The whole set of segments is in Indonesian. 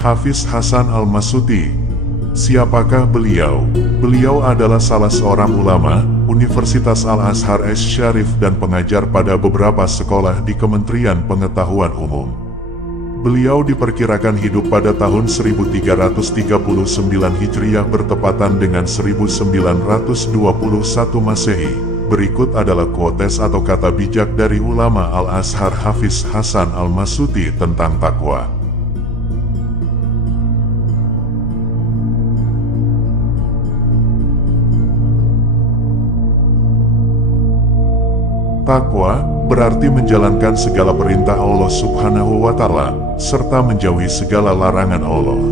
Hafiz Hasan Al-Masuti. Siapakah beliau? Beliau adalah salah seorang ulama, Universitas Al-Azhar Asy-Syarif dan pengajar pada beberapa sekolah di Kementerian Pengetahuan Umum. Beliau diperkirakan hidup pada tahun 1339 Hijriah bertepatan dengan 1921 Masehi. Berikut adalah quotes atau kata bijak dari ulama Al-Azhar Hafiz Hasan Al-Masuti tentang takwa. Takwa berarti menjalankan segala perintah Allah Subhanahu wa Ta'ala, serta menjauhi segala larangan Allah.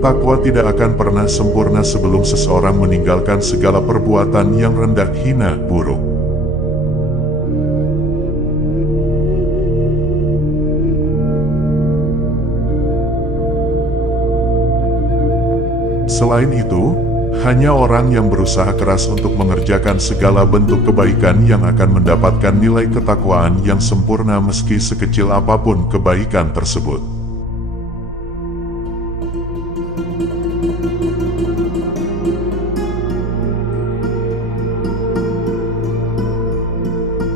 Takwa tidak akan pernah sempurna sebelum seseorang meninggalkan segala perbuatan yang rendah, hina, buruk. Selain itu, hanya orang yang berusaha keras untuk mengerjakan segala bentuk kebaikan yang akan mendapatkan nilai ketakwaan yang sempurna meski sekecil apapun kebaikan tersebut.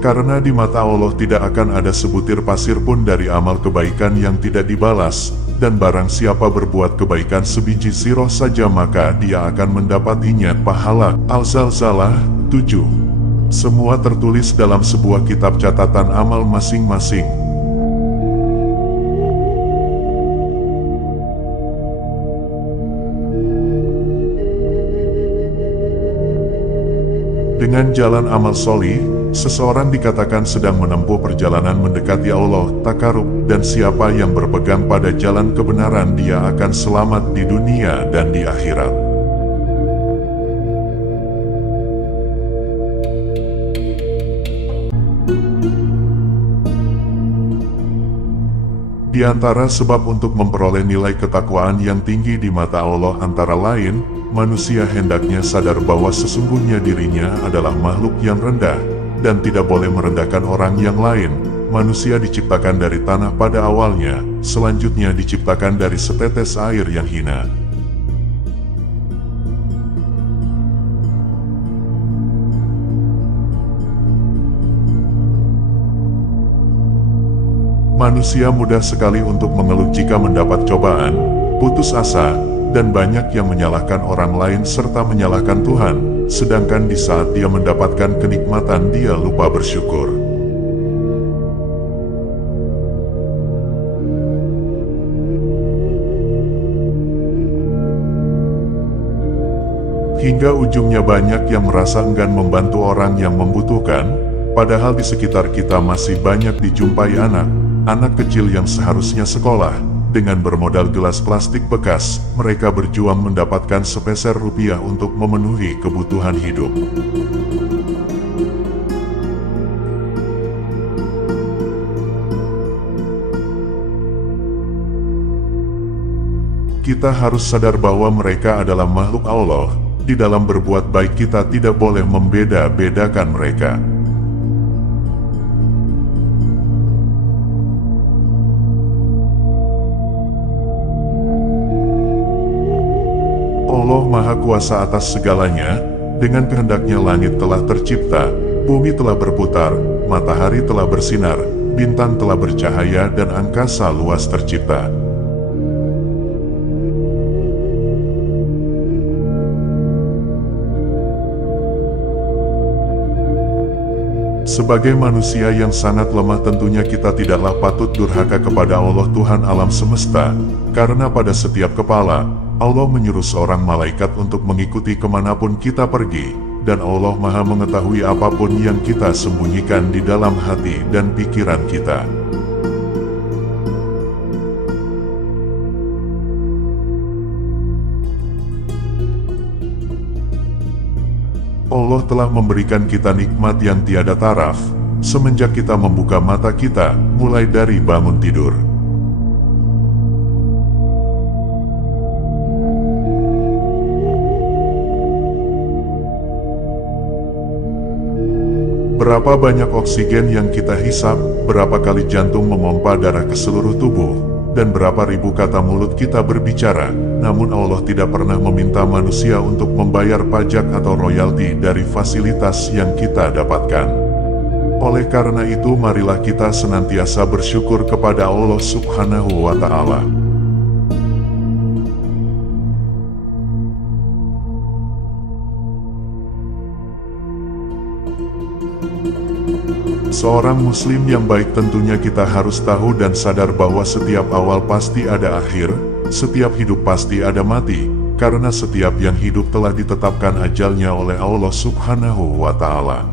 Karena di mata Allah tidak akan ada sebutir pasir pun dari amal kebaikan yang tidak dibalas, dan barang siapa berbuat kebaikan sebiji sirah saja maka dia akan mendapatinya pahala. Al-Zalzalah 7. Semua tertulis dalam sebuah kitab catatan amal masing-masing. Dengan jalan amal solih, seseorang dikatakan sedang menempuh perjalanan mendekati Allah, takarub, dan siapa yang berpegang pada jalan kebenaran dia akan selamat di dunia dan di akhirat. Di antara sebab untuk memperoleh nilai ketakwaan yang tinggi di mata Allah antara lain, manusia hendaknya sadar bahwa sesungguhnya dirinya adalah makhluk yang rendah, dan tidak boleh merendahkan orang yang lain. Manusia diciptakan dari tanah pada awalnya, selanjutnya diciptakan dari setetes air yang hina. Manusia mudah sekali untuk mengeluh jika mendapat cobaan, putus asa, dan banyak yang menyalahkan orang lain serta menyalahkan Tuhan, sedangkan di saat dia mendapatkan kenikmatan dia lupa bersyukur. Hingga ujungnya banyak yang merasa enggan membantu orang yang membutuhkan, padahal di sekitar kita masih banyak dijumpai anak kecil yang seharusnya sekolah. Dengan bermodal gelas plastik bekas, mereka berjuang mendapatkan sepeser rupiah untuk memenuhi kebutuhan hidup. Kita harus sadar bahwa mereka adalah makhluk Allah. Di dalam berbuat baik kita tidak boleh membeda-bedakan mereka. Allah Maha Kuasa atas segalanya. Dengan kehendaknya langit telah tercipta, bumi telah berputar, matahari telah bersinar, bintang telah bercahaya dan angkasa luas tercipta. Sebagai manusia yang sangat lemah tentunya kita tidaklah patut durhaka kepada Allah Tuhan alam semesta, karena pada setiap kepala, Allah menyuruh seorang malaikat untuk mengikuti kemanapun kita pergi, dan Allah Maha mengetahui apapun yang kita sembunyikan di dalam hati dan pikiran kita. Allah telah memberikan kita nikmat yang tiada taraf, semenjak kita membuka mata kita, mulai dari bangun tidur. Berapa banyak oksigen yang kita hisap, berapa kali jantung memompa darah ke seluruh tubuh, dan berapa ribu kata mulut kita berbicara, namun Allah tidak pernah meminta manusia untuk membayar pajak atau royalti dari fasilitas yang kita dapatkan. Oleh karena itu, marilah kita senantiasa bersyukur kepada Allah Subhanahu wa Ta'ala. Seorang muslim yang baik tentunya kita harus tahu dan sadar bahwa setiap awal pasti ada akhir, setiap hidup pasti ada mati, karena setiap yang hidup telah ditetapkan ajalnya oleh Allah Subhanahu wa Ta'ala.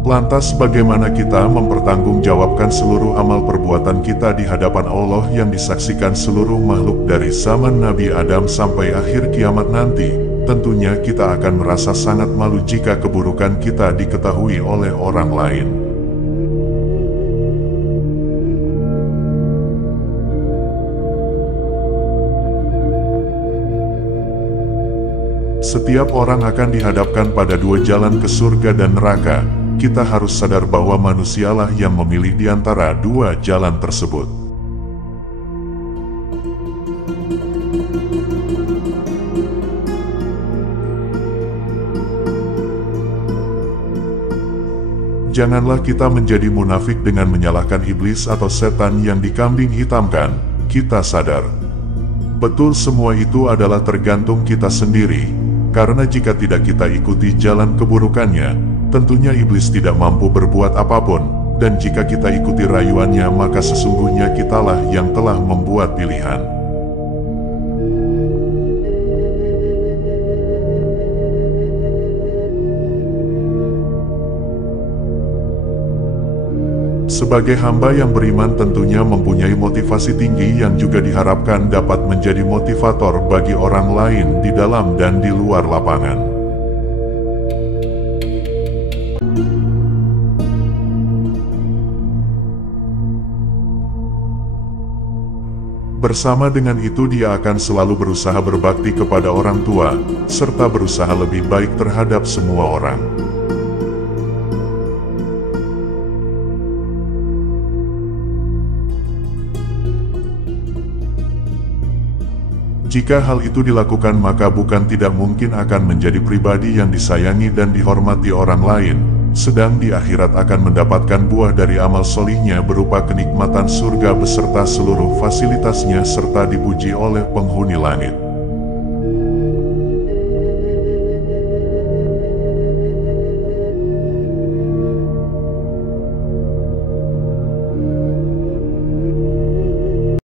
Lantas bagaimana kita mempertanggungjawabkan seluruh amal perbuatan kita di hadapan Allah yang disaksikan seluruh makhluk dari zaman Nabi Adam sampai akhir kiamat nanti? Tentunya kita akan merasa sangat malu jika keburukan kita diketahui oleh orang lain. Setiap orang akan dihadapkan pada dua jalan ke surga dan neraka. Kita harus sadar bahwa manusialah yang memilih di antara dua jalan tersebut. Janganlah kita menjadi munafik dengan menyalahkan iblis atau setan yang dikambing hitamkan. Kita sadar, betul semua itu adalah tergantung kita sendiri, karena jika tidak kita ikuti jalan keburukannya, tentunya iblis tidak mampu berbuat apapun, dan jika kita ikuti rayuannya maka sesungguhnya kitalah yang telah membuat pilihan. Sebagai hamba yang beriman tentunya mempunyai motivasi tinggi yang juga diharapkan dapat menjadi motivator bagi orang lain di dalam dan di luar lapangan. Bersama dengan itu dia akan selalu berusaha berbakti kepada orang tua, serta berusaha lebih baik terhadap semua orang. Jika hal itu dilakukan maka bukan tidak mungkin akan menjadi pribadi yang disayangi dan dihormati orang lain, sedang di akhirat akan mendapatkan buah dari amal solihnya berupa kenikmatan surga beserta seluruh fasilitasnya serta dipuji oleh penghuni langit.